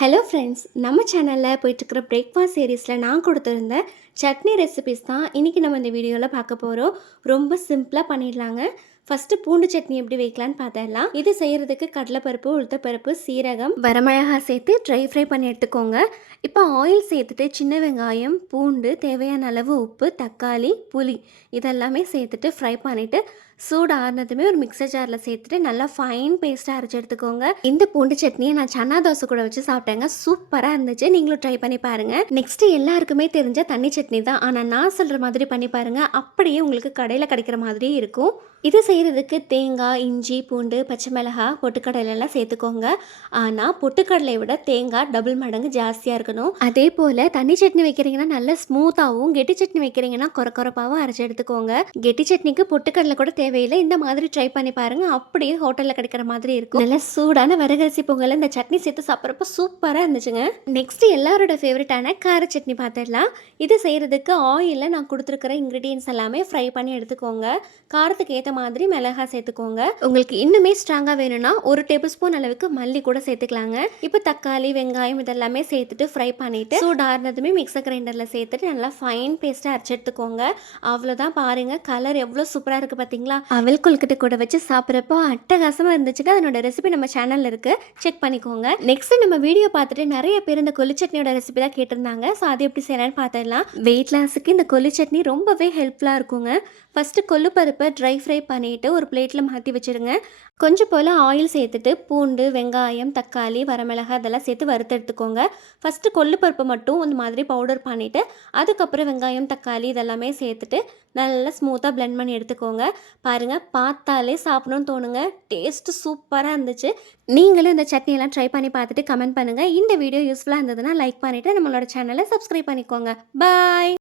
Hello friends, நம்ம சேனலில் போயிட்டுருக்கிற breakfast சீரீஸில் நான் கொடுத்துருந்த சட்னி ரெசிபிஸ் தான் இன்றைக்கி நம்ம இந்த வீடியோவில் பார்க்க போகிறோம். ரொம்ப சிம்பிளாக பண்ணிடலாங்க. ஃபஸ்ட்டு பூண்டு சட்னி எப்படி வைக்கலான்னு பார்த்துடலாம். இது செய்கிறதுக்கு கடலைப்பருப்பு, உளுத்தப்பருப்பு, சீரகம், வரமிளகாய் சேர்த்து ட்ரை ஃப்ரை பண்ணி எடுத்துக்கோங்க. இப்போ ஆயில் சேர்த்துட்டு சின்ன வெங்காயம், பூண்டு, தேவையான அளவு உப்பு, தக்காளி, புளி இதெல்லாமே சேர்த்துட்டு ஃப்ரை பண்ணிவிட்டு சூடு ஆறுனதுமே ஒரு மிக்சர் ஜாரில் சேர்த்துட்டு நல்லா ஃபைன் பேஸ்ட்டாக அரைச்சி எடுத்துக்கோங்க. இந்த பூண்டு சட்னியை நான் சன்னா தோசை கூட வச்சு சாப்பிட்டேங்க. சூப்பராக இருந்துச்சு. நீங்களும் ட்ரை பண்ணி பாருங்கள். நெக்ஸ்ட்டு எல்லாருக்குமே தெரிஞ்ச தண்ணி சட்னி தான். ஆனால் நான் சொல்கிற மாதிரி பண்ணி பாருங்கள். அப்படியே உங்களுக்கு கடையில் கிடைக்கிற மாதிரி இருக்கும். இது செய்கிறதுக்கு தேங்காய், இஞ்சி, பூண்டு, பச்சை மிளகாய், பொட்டுக்கடலையெல்லாம் சேர்த்துக்கோங்க. ஆனால் பொட்டுக்கடலையை விட தேங்காய் டபுள் மடங்கு ஜாஸ்தியாக இருக்கணும். அதே போல் தண்ணி சட்னி வைக்கிறீங்கன்னா நல்லா ஸ்மூத்தாகவும், கெட்டி சட்னி வைக்கிறீங்கன்னா குறப்பாகவும் அரைச்சி எடுத்துக்கோங்க. கெட்டி சட்னிக்கு பொட்டுக்கடலை கூட தேவையில்லை. இந்த மாதிரி ட்ரை பண்ணி பாருங்கள். அப்படியே ஹோட்டலில் கிடைக்கிற மாதிரி இருக்கும். நல்லா சூடான வரகரிசி பொங்கல் இந்த சட்னி சேர்த்து சாப்பிட்றப்ப சூப்பராக இருந்துச்சுங்க. நெக்ஸ்ட்டு எல்லாரோட ஃபேவரட்டான கார சட்னி பார்த்துடலாம். இது செய்கிறதுக்கு ஆயிலில் நான் கொடுத்துருக்கிற இன்க்ரீடியன்ஸ் எல்லாமே ஃப்ரை பண்ணி எடுத்துக்கோங்க. காரத்துக்கு ஏற்ற மாதிரி மிளகாய் சேர்த்துக்கோங்க. உங்களுக்கு இன்னுமே ஸ்ட்ராங்காக வேணும்னா 1 டேபிள் ஸ்பூன் அளவுக்கு மல்லி கூட சேர்த்துக்கலாங்க. இப்போ தக்காளி, வெங்காயம் இதெல்லாமே சேர்த்துட்டு ஃப்ரை பண்ணிவிட்டு சூடாறினதுமே மிக்சர் கிரைண்டரில் சேர்த்துட்டு நல்லா ஃபைன் பேஸ்ட்டாக அரைச்சி எடுத்துக்கோங்க. அவ்வளோதான். பாருங்கள், கலர் எவ்வளோ சூப்பராக இருக்குது பார்த்தீங்களா? அவல் கொழுக்கட்டை கூட வச்சு சாப்பிட்றப்போ அட்டகாசமாக இருந்துச்சுங்க. அதனோட ரெசிபி நம்ம சேனலில் இருக்குது, செக் பண்ணிக்கோங்க. நெக்ஸ்ட்டு நம்ம வீடியோ பார்த்துட்டு நிறைய பேர் இந்த கொல்லு சட்னியோட ரெசிபி தான் கேட்டிருந்தாங்க. ஸோ அது எப்படி செய்யலான்னு பார்த்துடலாம். வெயிட் லாஸுக்கு இந்த கொல்லு சட்னி ரொம்பவே ஹெல்ப்ஃபுல்லாக இருக்குங்க. ஃபஸ்ட்டு கொல்லு பருப்பை ட்ரை ஃப்ரை பண்ணிவிட்டு ஒரு பிளேட்டில் மாற்றி வச்சுருங்க. கொஞ்சம் போல் ஆயில் சேர்த்துட்டு பூண்டு, வெங்காயம், தக்காளி, வரமிளகாய் இதெல்லாம் சேர்த்து வறுத்து எடுத்துக்கோங்க. ஃபஸ்ட்டு கொல்லு பருப்பை மட்டும் இந்த மாதிரி பவுடர் பண்ணிவிட்டு அதுக்கப்புறம் வெங்காயம், தக்காளி இதெல்லாமே சேர்த்துட்டு நல்லா ஸ்மூத்தாக பிளெண்ட் பண்ணி எடுத்துக்கோங்க. பாருங்கள், பார்த்தாலே சாப்பிடணும்னு தோணுங்க. டேஸ்ட்டு சூப்பராக இருந்துச்சு. நீங்களும் இந்த சட்னியெல்லாம் ட்ரை பண்ணி பார்த்துட்டு கமெண்ட் பண்ணுங்கள். இந்த வீடியோ யூஸ்ஃபுல்லாக இருந்ததுன்னா லைக் பண்ணிவிட்டு நம்மளோட சேனலை சப்ஸ்கிரைப் பண்ணிக்கோங்க. பாய்.